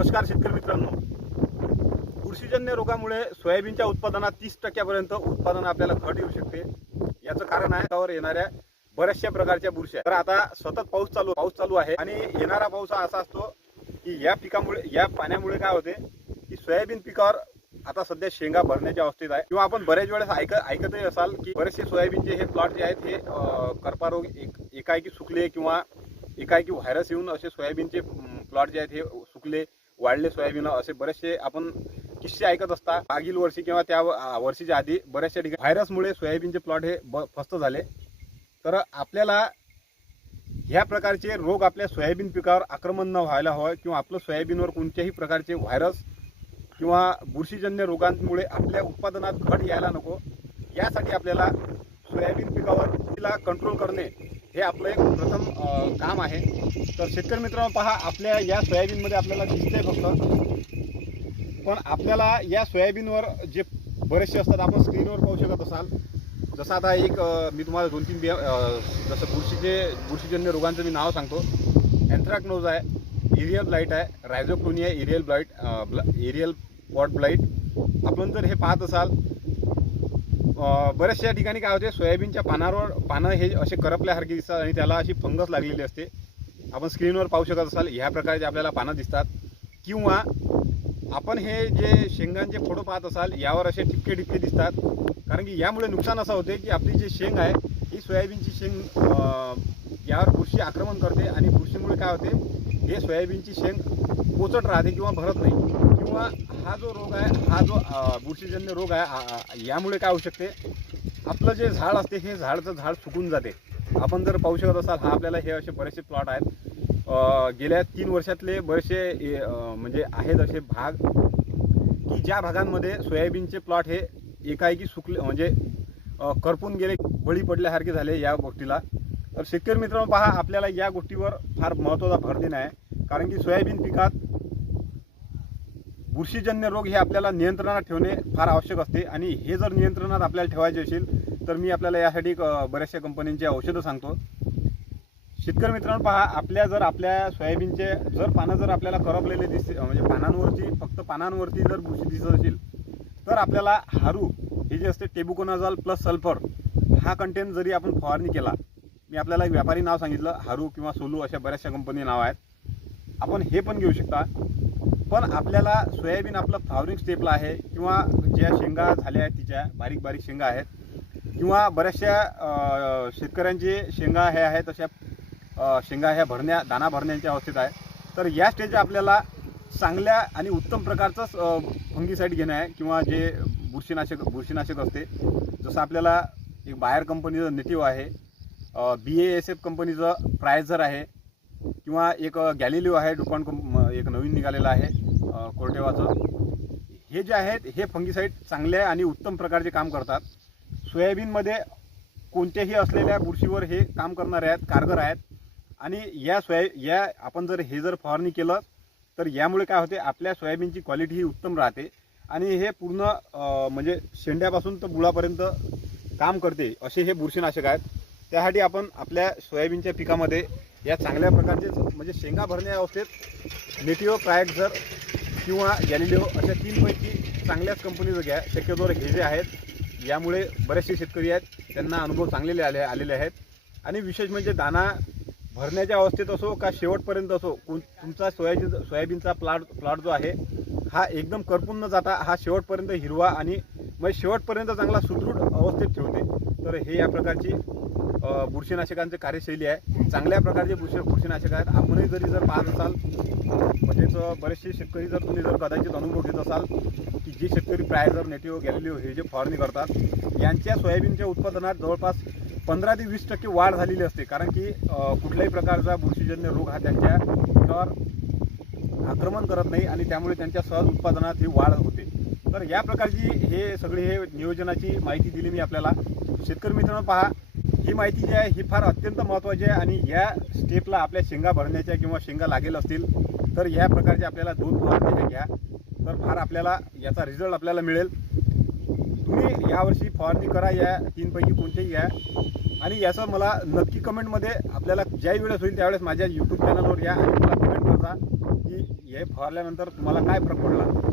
नमस्कार शेतकरी मित्रांनो. बुरशीजन्य रोगामुळे सोयाबीनच्या उत्पादनात तीस टक्क्यापर्यंत उत्पादन आपल्याला घट येऊ शकते. याचं कारण आहे त्यावर येणाऱ्या बऱ्याचशा प्रकारच्या बुरशी. तर आता सतत पाऊस चालू पाऊस चालू आहे आणि येणारा पाऊस हा असा असतो की या पिकामुळे या पाण्यामुळे काय होते की सोयाबीन पिकावर आता सध्या शेंगा भरण्याच्या अवस्थेत आहे. किंवा आपण बऱ्याच वेळेस ऐक ऐकतही असाल की बरेचसे सोयाबीनचे हे प्लॉट जे आहेत हे करपारोग एक एकाएकी सुकले किंवा एकाएकी व्हायरस येऊन असे सोयाबीनचे प्लॉट जे आहेत हे सुकले. वाढले सोयाबीन असे बरेचसे आपण किस्से ऐकत असता. मागील वर्षी किंवा त्या व- वर्षीच्या आधी बऱ्याचशा ठिकाणी व्हायरसमुळे सोयाबीनचे प्लॉट हे ब फस्त झाले. तर आपल्याला ह्या प्रकारचे रोग आपल्या सोयाबीन पिकावर आक्रमण न व्हायला हवं किंवा आपलं सोयाबीनवर कोणत्याही प्रकारचे व्हायरस किंवा बुरशीजन्य रोगांमुळे आपल्या उत्पादनात घट यायला नको. यासाठी आपल्याला सोयाबीन पिकावर तिला कंट्रोल करणे हे आपलं एक प्रथम काम आहे. तर शेतकरी मित्रांनो पहा आपल्या या सोयाबीनमध्ये आपल्याला दिसतंय फक्त. पण आपल्याला या सोयाबीनवर जे बरेचसे असतात आपण स्क्रीनवर पाहू शकत असाल. जसं आता एक मी तुम्हाला दोन तीन बिया जसं बुरशीचे बुरशीजन्य रोगांचं मी नाव सांगतो. अँथ्रॅक्नोज आहे एरियल ब्लाईट आहे rhizoctonia aerial blight aerial pot blight आपण जर हे पाहत असाल बऱ्याचशा ठिकाणी काय होते सोयाबीनच्या पानावर पानं हे असे करपल्यासारखे दिसतात आणि त्याला अशी फंगस लागलेली असते. आपण स्क्रीनवर पाहू शकत असाल ह्या प्रकारचे आपल्याला पानं दिसतात. किंवा आपण हे जे शेंगांचे फोटो पाहत असाल यावर असे ठिपके ठिपके दिसतात. कारण की यामुळे नुकसान असं होते की आपली जी शेंग आहे ही सोयाबीनची शेंग यावर बुरशी आक्रमण करते आणि बुरशीमुळे काय होते हे सोयाबीनची शेंग पोचट राहते किंवा भरत नाही. किंवा हा जो रोग आहे हा जो बुरशीजन्य रोग आहे यामुळे काय होऊ शकते? आपलं जे झाड असते हे झाडचं झाड सुकून जाते. आपण जर पाहू शकत असाल हा आपल्याला हे असे बरेचसे प्लॉट आहेत. गेल्या तीन वर्षातले बरेचसे ए, म्हणजे आहेत असे भाग की ज्या भागांमध्ये सोयाबीनचे प्लॉट हे एकाएकी सुकले म्हणजे करपून गेले बळी पडल्यासारखे झाले या गोष्टीला. तर शेतकरी मित्रांनो पहा आपल्याला या गोष्टीवर फार महत्त्वाचा भर देणं आहे. कारण की सोयाबीन पिकात बुरशीजन्य रोग हे आपल्याला नियंत्रणात ठेवणे फार आवश्यक असते. आणि हे जर नियंत्रणात आपल्याला ठेवायचे असेल तर मी आपल्याला यासाठी बऱ्याचशा कंपन्यांची औषधं सांगतो. शेतकरी मित्रांनो पहा आपल्या जर आपल्या सोयाबीनचे जर पानं जर आपल्याला करपलेले दिसते म्हणजे पानांवरची फक्त पानांवरती जर बुरशी दिसत असेल तर आपल्याला हारू हे जे असते टेबुकोनाझॉल प्लस सल्फर हा कंटेंट जरी आपण फवारणी केला मी आपल्याला एक व्यापारी नाव सांगितलं हारू किंवा सोलू अशा बऱ्याचशा कंपनी नाव आहेत. आपण हे पण घेऊ शकता. पण आपल्याला सोयाबीन आपलं फ्लावरिंग स्टेपला आहे किंवा ज्या शेंगा झाल्या आहेत तिच्या बारीक बारीक शेंगा आहेत किंवा बऱ्याचशा शेतकऱ्यांचे शेंगा हे आहेत तशा शेंगा ह्या भरण्या दाना भरण्याच्या अवस्थेत आहे तर या स्टेजच्या आपल्याला चांगल्या आणि उत्तम प्रकारचंच फंगीसाईड घेणं आहे किंवा जे बुरशीनाशक बुरशीनाशक असते. जसं आपल्याला एक बाहेर कंपनीचं नेटिव्ह आहे बी ए एस एफ कंपनीचं प्रायझर आहे किंवा एक गॅलिलिओ आहे डुपॉन एक नवीन निघालेलं आहे कोरटेवाचं कोर्टेवाचं. हे जे आहेत हे फंगीसाईड चांगल्या आणि उत्तम प्रकारचे काम करतात. सोयाबीनमध्ये कोणत्याही असलेल्या बुरशीवर हे काम करणारे आहेत कारगर आहेत. आणि या सोया या आपण जर हे जर फवारणी केलं तर यामुळे काय होते आपल्या सोयाबीनची क्वालिटी ही उत्तम राहते. आणि हे पूर्ण म्हणजे शेंड्यापासून तर बुळापर्यंत काम करते असे हे बुरशीनाशक आहेत. त्यासाठी आपण आपल्या सोयाबीनच्या पिकामध्ये या चांगल्या प्रकारचे म्हणजे शेंगा भरण्या अवस्थेत नेटिओ प्रायक्झर किंवा गॅलिलिओ अशा तीनपैकी चांगल्याच कंपनीचं घ्या. शक्यतोवर हे जे आहेत यामुळे बरेचसे शेतकरी आहेत त्यांना अनुभव चांगलेले आले आलेले आहेत. आणि विशेष म्हणजे दाना भरण्याच्या अवस्थेत असो का शेवटपर्यंत असो कोण तुमचा सोयाबीन सोयाबीनचा प्लाट प्लॉट जो आहे हा एकदम करपून न जाता हा शेवटपर्यंत हिरवा आणि म्हणजे शेवटपर्यंत चांगला सुदृढ अवस्थेत ठेवते. तर हे या प्रकारची बुरशीनाशकांचे बुरशीनाशकांची कार्यशैली आहे. चांगल्या प्रकारचे बुरशी बुरशीनाशक आहेत. आपणही जरी जर पाहत असाल म्हणजेच बरेचसे शेतकरी जर तुम्ही जर कदाचित अनुभव घेत असाल की जे शेतकरी प्रायझर नेटिओ गॅलिलिओ हे जे फवारणी करतात यांच्या सोयाबीनच्या उत्पादनात जवळपास पंधरा ते वीस टक्के वाढ झालेली असते. कारण की कुठल्याही प्रकारचा बुरशीजन्य रोग हा त्यांच्या आक्रमण करत नाही आणि त्यामुळे त्यांच्या सहज उत्पादनात ही वाढ होते. तर या प्रकारची हे सगळी हे नियोजनाची माहिती दिली मी आपल्याला. शेतकरी मित्रांनो पहा ही माहिती जी आहे ही फार अत्यंत महत्त्वाची आहे आणि या स्टेपला आपल्या शेंगा भरण्याच्या किंवा शेंगा लागेल असतील तर या प्रकारचे आपल्याला दोन फवारणी घ्या. तर फार आपल्याला याचा रिझल्ट आपल्याला मिळेल. तुम्ही यावर्षी फवारणी करा या तीनपैकी कोणतेही घ्या आणि याचं मला नक्की कमेंटमध्ये आपल्याला ज्याही वेळेस होईल त्यावेळेस माझ्या यूट्यूब चॅनलवर या आणि मला कमेंट करता की हे फवारल्यानंतर तुम्हाला काय फरक पडला.